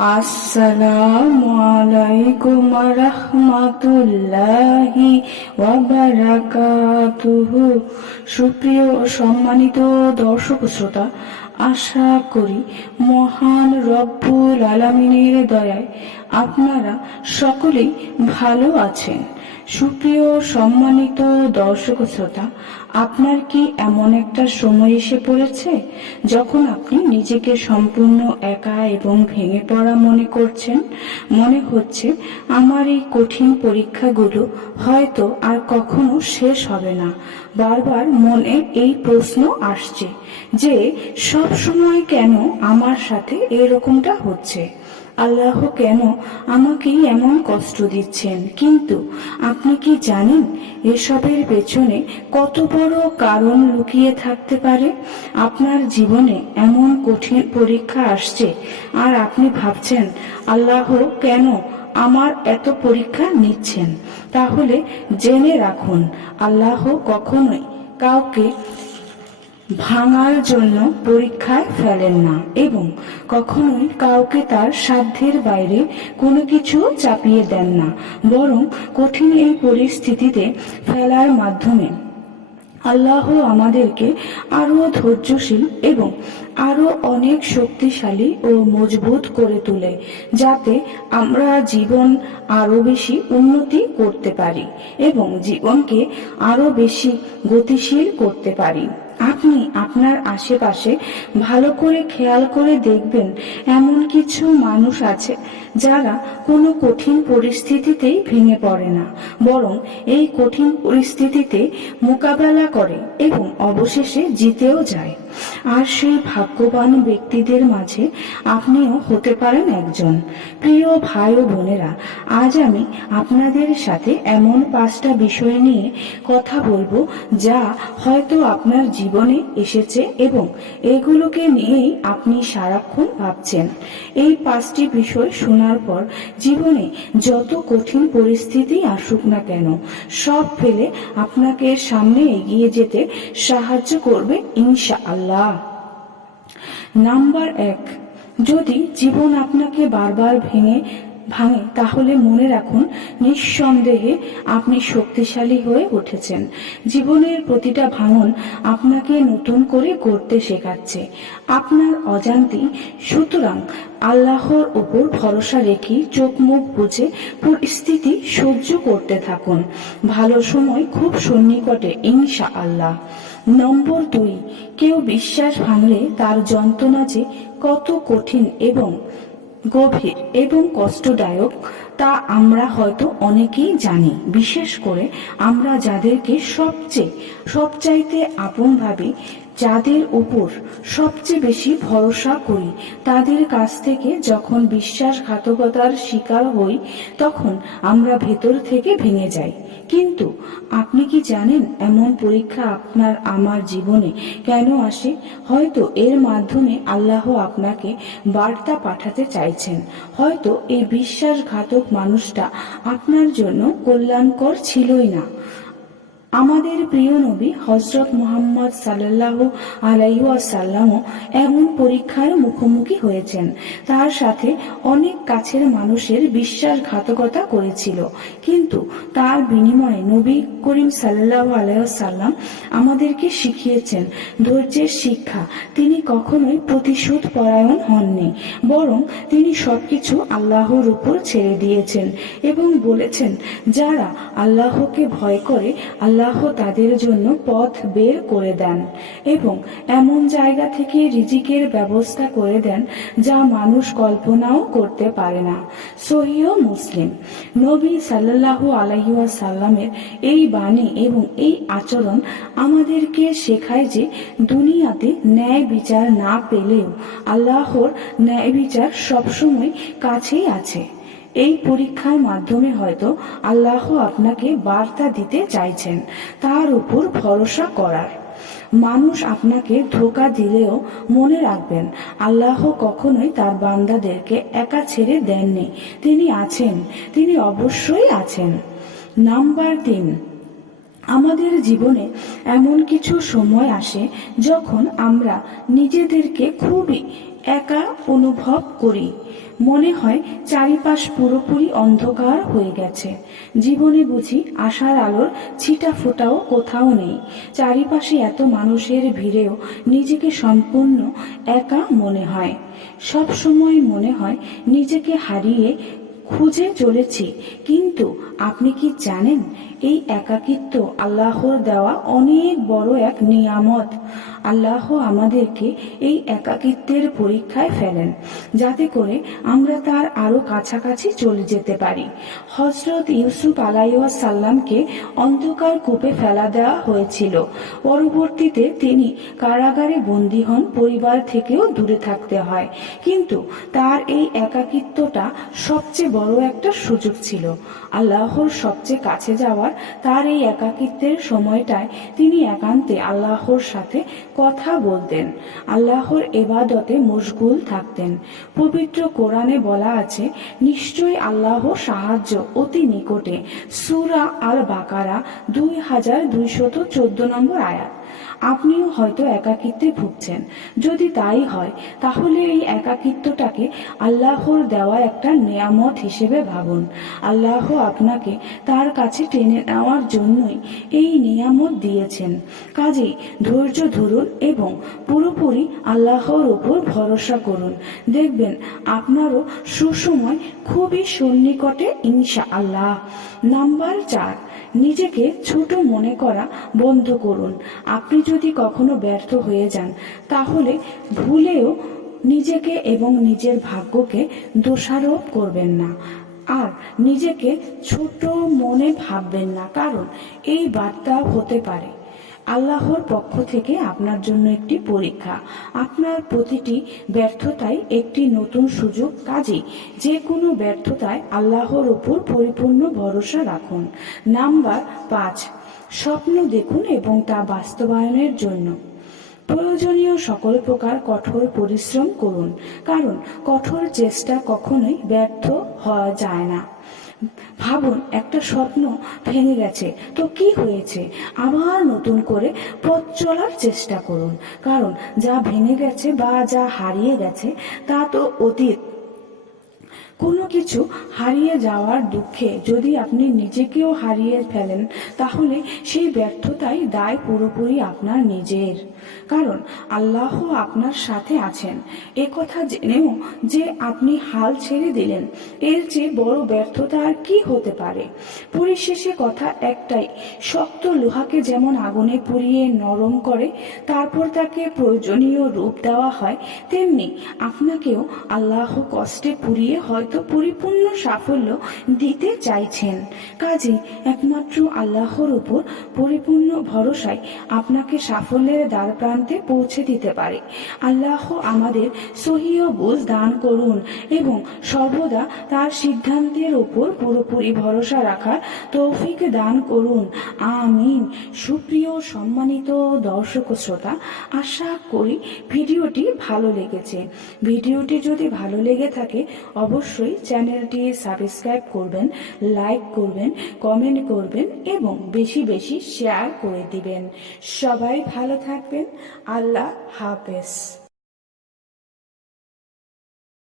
আসসালামু আলাইকুম রাহমাতুল্লাহি ওয়া বারাকাতুহু। সুপ্রিয় ও সম্মানিত দর্শক শ্রোতা, আশা করি মহান রব্বুল আলামিনের দয়ায় আপনারা সকলেই ভালো আছেন। সুপ্রিয় সম্মানিত দর্শক শ্রোতা, আপনার কি এমন একটা সময় এসে পড়েছে যখন আপনি নিজেকে সম্পূর্ণ একা এবং ভেঙে পড়া মনে করছেন? মনে হচ্ছে আমার এই কঠিন পরীক্ষাগুলো হয়তো আর কখনো শেষ হবে না। বারবার মনে এই প্রশ্ন আসছে যে সব সময় কেন আমার সাথে এরকমটা হচ্ছে, আল্লাহ কেন আমাকে এমন কষ্ট দিচ্ছেন। কিন্তু আপনি কি জানেন এসবের পেছনে কত বড় কারণ লুকিয়ে থাকতে পারে? আপনার জীবনে এমন কঠিন পরীক্ষা আসছে আর আপনি ভাবছেন আল্লাহ কেন আমার এত পরীক্ষা নিচ্ছেন। তাহলে জেনে রাখুন, আল্লাহ কখনোই কাউকে ভাঙার জন্য পরীক্ষায় ফেলেন না এবং কখনোই কাউকে তার সাধ্যের বাইরে কোনো কিছু চাপিয়ে দেন না, বরং কঠিন এই পরিস্থিতিতে ফেলার মাধ্যমে আল্লাহ আমাদেরকে আরো ধৈর্যশীল এবং আরো অনেক শক্তিশালী ও মজবুত করে তোলে, যাতে আমরা জীবন আরো বেশি উন্নতি করতে পারি এবং জীবনকে আরো বেশি গতিশীল করতে পারি। আপনি আপনার আশেপাশে ভালো করে খেয়াল করে দেখবেন, এমন কিছু মানুষ আছে যারা কোনো কঠিন পরিস্থিতিতেই ভেঙে পড়ে না, বরং এই কঠিন পরিস্থিতিতে মোকাবেলা করে এবং অবশেষে জিতেও যায়। আর সেই ভাগ্যবান ব্যক্তিদের মাঝে আপনিও হতে পারেন একজন। প্রিয় ভাই ও বোনেরা, আজ আমি আপনাদের সাথে এমন 5টা বিষয় নিয়ে কথা বলবো যা হয়তো আপনার জীবনে এসেছে এবং এগুলোকে নিয়েই আপনি সারাক্ষণ ভাবছেন। এই 5টি বিষয় শোনার পর জীবনে যত কঠিন পরিস্থিতি আসুক না কেন, সব ফেলে আপনাকে সামনে এগিয়ে যেতে সাহায্য করবে ইনশাআল্লাহ। নাম্বার 1, যদি জীবন আপনাকে বারবার ভাঙে তাহলে মনে রাখুন, নিঃসন্দেহে আপনি শক্তিশালী হয়ে উঠেছেন। জীবনের প্রতিটা ভাঙন আপনাকে নতুন করে গড়তে শেখাচ্ছে আপনার অজান্তেই। সুতরাং আল্লাহর উপর ভরসা রেখে চোখ মুখ বুঝে পরিস্থিতি সহ্য করতে থাকুন। ভালো সময় খুব সন্নিকটে ইনশাআল্লাহ। নম্বর 2, কেউ বিশ্বাস ভাঙলে তার যন্ত্রণা যে কত কঠিন এবং গভীর এবং কষ্টদায়ক তা আমরা হয়তো অনেকেই জানি। বিশেষ করে আমরা যাদেরকে সবচাইতে আপন ভাবি, যাদের উপর সবচেয়ে বেশি ভরসা করি, তাদের কাছ থেকে যখন বিশ্বাসঘাতকতার শিকার হই তখন আমরা ভেতর থেকে ভেঙে যাই। কিন্তু আপনি কি জানেন এমন পরীক্ষা আপনার আমার জীবনে কেন আসে? হয়তো এর মাধ্যমে আল্লাহ আপনাকে বার্তা পাঠাতে চাইছেন। হয়তো এই বিশ্বাসঘাতক মানুষটা আপনার জন্য কল্যাণকর ছিলই না। আমাদের প্রিয় নবী হযরত মুহাম্মদ সাল্লাল্লাহু আলাইহি ওয়াসাল্লামও এমন পরীক্ষার মুখোমুখি হয়েছেন। তার সাথে অনেক কাছের মানুষের বিশ্বাসঘাতকতা করেছিল, কিন্তু তার বিনিময়ে নবী করিম সাল্লাল্লাহু আলাইহি ওয়াসাল্লাম আমাদেরকে শিখিয়েছেন ধৈর্যের শিক্ষা। তিনি কখনোই প্রতিশোধ পরায়ণ হননি, বরং তিনি সবকিছু আল্লাহর উপর ছেড়ে দিয়েছেন এবং বলেছেন, যারা আল্লাহকে ভয় করে আল্লাহ তাদের জন্য পথ বের করে দেন এবং এমন জায়গা থেকে রিজিকের ব্যবস্থা করে দেন যা মানুষ কল্পনাও করতে পারে না। সহিহ মুসলিম। নবী সাল্লাল্লাহু আলাইহি ওয়াসাল্লামের এই বাণী এবং এই আচরণ আমাদেরকে শেখায় যে দুনিয়াতে ন্যায় বিচার না পেলেও আল্লাহর ন্যায় বিচার সবসময় কাছেই আছে। এই পরীক্ষার মাধ্যমে হয়তো আল্লাহ আপনাকে বার্তা দিতে চাইছেন তার উপর ভরসা করার। মানুষ আপনাকে ধোঁকা দিলেও মনে রাখবেন, আল্লাহ কখনোই তার বান্দাদেরকে একা ছেড়ে দেননি। তিনি আছেন, তিনি অবশ্যই আছেন। নাম্বার 3, আমাদের জীবনে এমন কিছু সময় আসে যখন আমরা নিজেদেরকে খুবই একা অনুভব করি। মনে হয় চারিপাশ পুরোপুরি অন্ধকার হয়ে গেছে। জীবনে বুঝি আশার আলোর ছিটা ফোটাও কোথাও নেই। চারিপাশে এত মানুষের ভিড়েও নিজেকে সম্পূর্ণ একা মনে হয়। সব সময় মনে হয় নিজেকে হারিয়ে খুঁজে চলেছি। কিন্তু আপনি কি জানেন, এই একাকিত্ব আল্লাহর দেওয়া অনেক বড় এক নিয়ামত। আল্লাহ আমাদেরকে এই একাকিত্বের পরীক্ষায় ফেলেন, যাতে করে আমরা তার আরো কাছাকাছি চলে যেতে পারি। হযরত ইউসুফ আলাইহিসসালামকে অন্ধকার কূপে ফেলা দেওয়া হয়েছিল। পরবর্তীতে তিনি কারাগারে বন্দী হন, পরিবার থেকেও দূরে থাকতে হয়। কিন্তু তার এই একাকিত্বটা সবচেয়ে বড় একটা সুযোগ ছিল আল্লাহর সবচেয়ে কাছে যাওয়ার। তার এই একাকিত্বের সময়টায় তিনি একান্তে আল্লাহর সাথে কথা বলতেন, আল্লাহর ইবাদতে মশগুল থাকতেন। পবিত্র কোরআনে বলা আছে, নিশ্চয়ই আল্লাহ সাহায্য অতি নিকটে। সূরা আল বাকারা 2214 নম্বর আয়াত। আপনিও হয়তো একাকিত্বে ভুগছেন। যদি তাই হয়, তাহলে এই একাকিত্বটাকে আল্লাহর দেওয়া একটা নিয়ামত হিসেবে ভাবুন। আল্লাহ আপনাকে তার কাছে টেনে নেওয়ার জন্যই এই নিয়ামত দিয়েছেন। কাজেই ধৈর্য ধরুন এবং পুরোপুরি আল্লাহর উপর ভরসা করুন। দেখবেন আপনারও সুসময় খুবই সন্নিকটে ইনশাআল্লাহ। নাম্বার 4, নিজেকে ছোট মনে করা বন্ধ করুন। আপনি যদি কখনো ব্যর্থ হয়ে যান, তাহলে ভুলেও নিজেকে এবং নিজের ভাগ্যকে দোষারোপ করবেন না। আর নিজেকে ছোট মনে ভাববেন না, কারণ এই বার্তা হতে পারে আল্লাহর পক্ষ থেকে আপনার জন্য একটি পরীক্ষা। আপনার প্রতিটি ব্যর্থতাই একটি নতুন সুযোগ। কাজেই যে কোনো ব্যর্থতায় আল্লাহর উপর পরিপূর্ণ ভরসা রাখুন। নাম্বার 5, স্বপ্ন দেখুন এবং তা বাস্তবায়নের জন্য প্রয়োজনীয় সকল প্রকার কঠোর পরিশ্রম করুন, কারণ কঠোর চেষ্টা কখনোই ব্যর্থ হওয়া যায় না। ভাবুন, একটা স্বপ্ন ভেঙে গেছে, তো কি হয়েছে? আবার নতুন করে পথ চলার চেষ্টা করুন, কারণ যা ভেঙে গেছে বা যা হারিয়ে গেছে তা তো অতীত। কোনো কিছু হারিয়ে যাওয়ার দুঃখে যদি আপনি নিজেকেও হারিয়ে ফেলেন, তাহলে সেই ব্যর্থতাই দায় পুরোপুরি আপনার নিজের, কারণ আল্লাহ আপনার সাথে আছেন। একথা জেনেও যে আপনি হাল ছেড়ে দিলেন, এর চেয়ে বড় ব্যর্থতা আর কি হতে পারে? পরিশেষে কথা একটাই, শক্ত লোহাকে যেমন আগুনে পুড়িয়ে নরম করে তারপর তাকে প্রয়োজনীয় রূপ দেওয়া হয়, তেমনি আপনাকেও আল্লাহ কষ্টে পুড়িয়ে হয়তো পরিপূর্ণ সাফল্য দিতে চাইছেন। কাজে একমাত্র আল্লাহর উপর পরিপূর্ণ ভরসায় আপনাকে সাফল্যের দ্বার প্রান্তে পৌঁছে দিতে পারে। আল্লাহ আমাদের সহিহ বুঝ দান করুন এবং সর্বদা তার সিদ্ধান্তের উপর পুরোপুরি ভরসা রাখার তৌফিক দান করুন। আমিন। সুপ্রিয় সম্মানিত দর্শক শ্রোতা, আশা করি ভিডিওটি ভালো লেগেছে। ভিডিওটি যদি ভালো লেগে থাকে, অবশ্যই চ্যানেলটি সাবস্ক্রাইব করবেন, লাইক করবেন, কমেন্ট করবেন এবং বেশি বেশি শেয়ার করে দিবেন। সবাই ভালো থাকবেন। আল্লাহ হাফেজ।